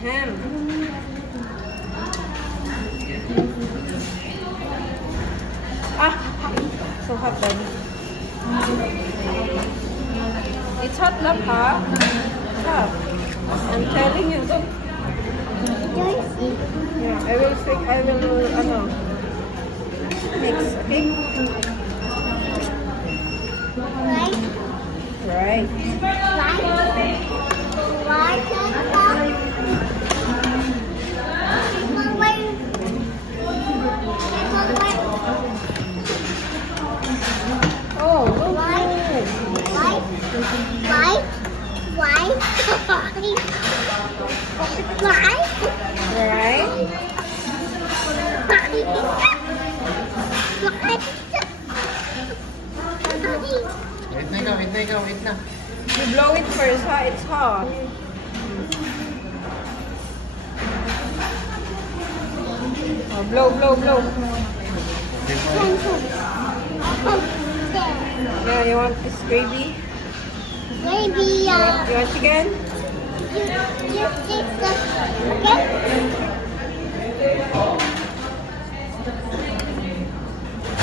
Ham. Ah, so hot, Daddy. It's hot, love, huh? Hot. I'm telling you. Look. Yeah, I will mix, okay? Right. Oh, look. Right. Wait na. You blow it first, huh? It's hot. Oh, blow. Yeah, you want this gravy? You want chicken?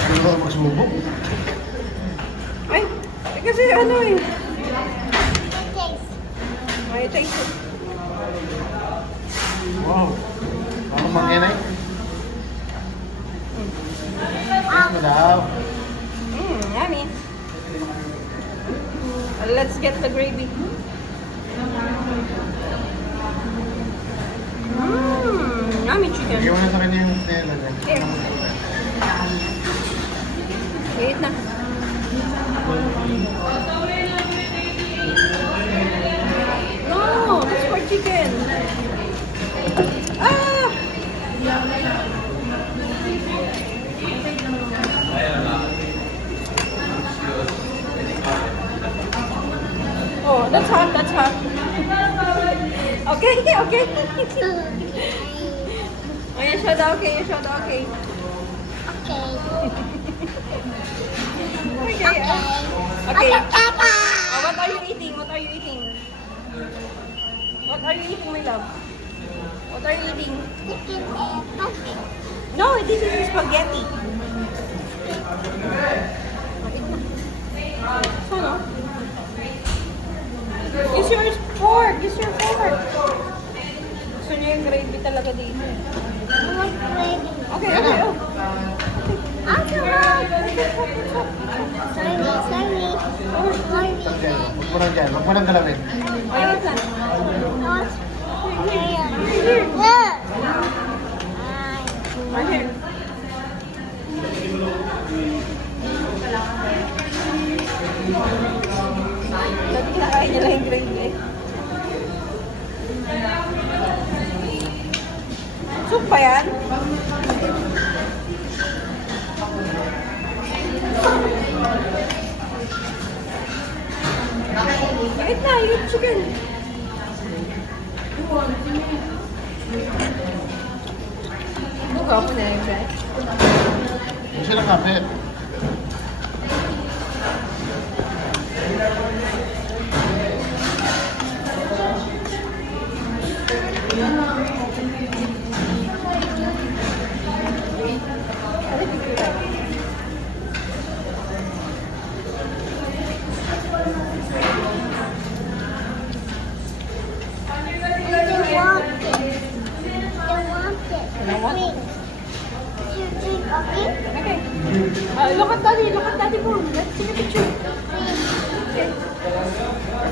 Ano ba magsumubok? Ay, kasi ano eh. Ay, taste it. Wow. Ano manginay? Ano daw? Yummy. Let's get the gravy. Yummy chicken. Bigyan mo na sa kanya yung tela. Here. Wait na. No, that's for chicken. Ah! Oh, that's hot, that's hot. Okay. Oh, you showed okay. Okay. Oh, what are you eating? What are you eating, my love? What are you eating? No, this is spaghetti. So, no? Use your fork. Gusto niya yung gravy talaga dito. Okay. Oh. Huwag mo nang galawin. Ayun na. Right here. Nagkakain niya lang yung gravy. Soup pa yan? Wait na, you eat chicken. Gwapo na yung guys. Hindi siya nakapit. Okay. Look at daddy boom. Let's take a picture. Okay.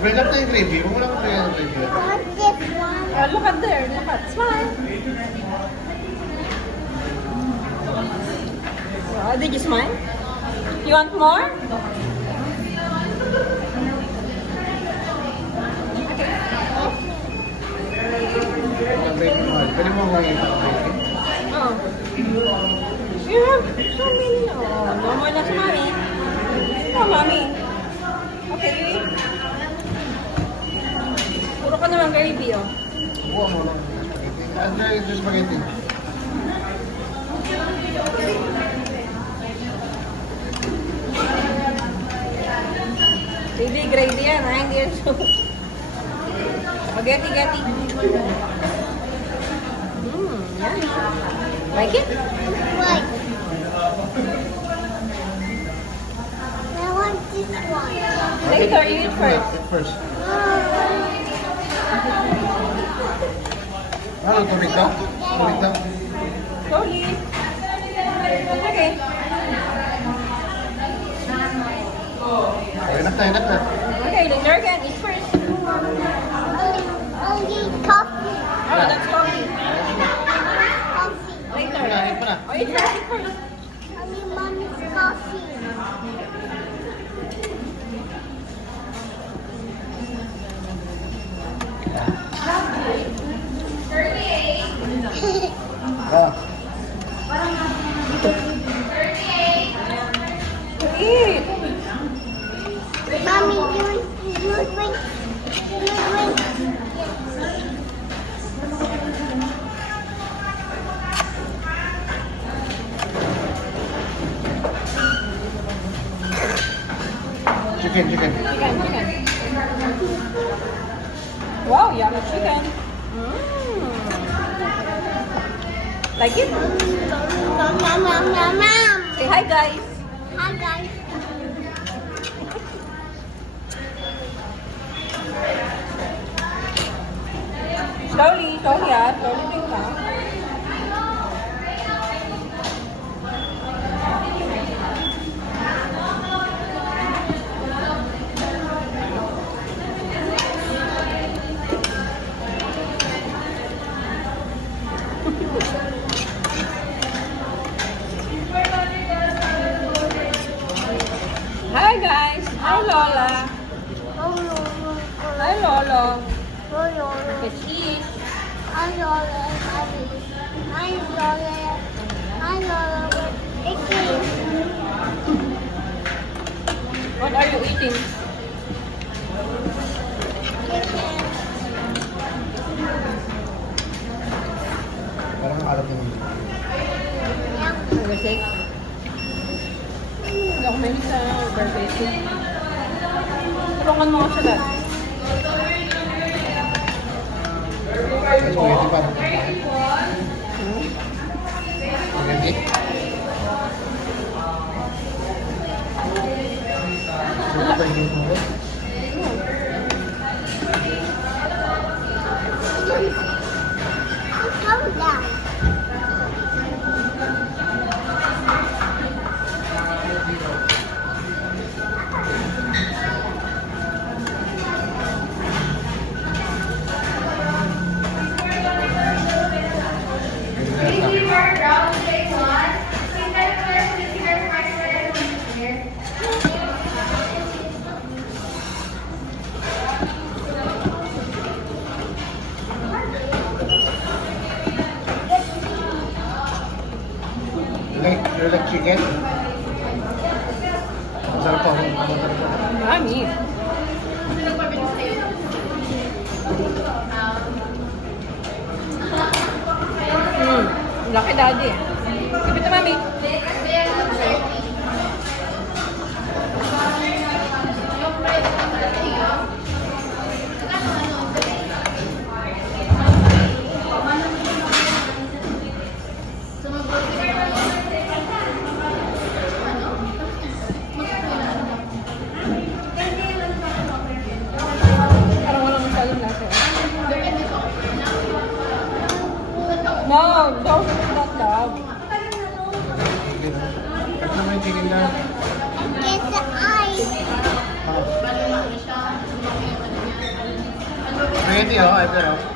Bring up na yung gravy. Huwag mo lang bring up yung gravy. Look at there. Smile. Did you smile? You want more? Pwede mo mga Oh. You have so many. Oh, no more na si Mommy. Oh, Mommy. Okay, you eat. Puro ka naman gravy, oh. Buwa mo lang. Ano yung spaghetti? Baby, gravy yan, ha? Hindi yan soup. Spaghetti, getty. Yummy. Like it? Right. I want this one. Later, you eat first. Eat first. Ano, turito? Turito? Slowly. Okay. Enough na. Okay, later again. Eat first. Only coffee. Oh, that's coffee. Coffee. Later. Eat mo na. Oh, eat first, eat first. Only mommy's coffee. Ah. Eat. Mommy, you drink. Chicken. Chicken. Wow, yummy chicken. Like it? Nom, nom, nom, nom, nom. Say hi, guys. Hi, guys. Slowly, slowly drink ha. Hi guys! Hi Lola! Oh, no, no, Hi Lolo! oh, no, no. Let's eat! Hi, Lola. Hi, Lola. Hi, Lola. Chicken. What are you eating? Chicken. Parang alat naman. Barbecue? Hindi ako mahilig sa barbecue. Tulungan mo ako siya dad. Spaghetti pa. Spaghetti. Calm down. You like chicken? Masarap po. Masarap po. Mami! Laki daddy. Give it to mami. Parang walang masyadong lasa. No, don't not love. Sige na. Cut naman yung chicken na. Get the eyes. Spaghetti oh, ito oh.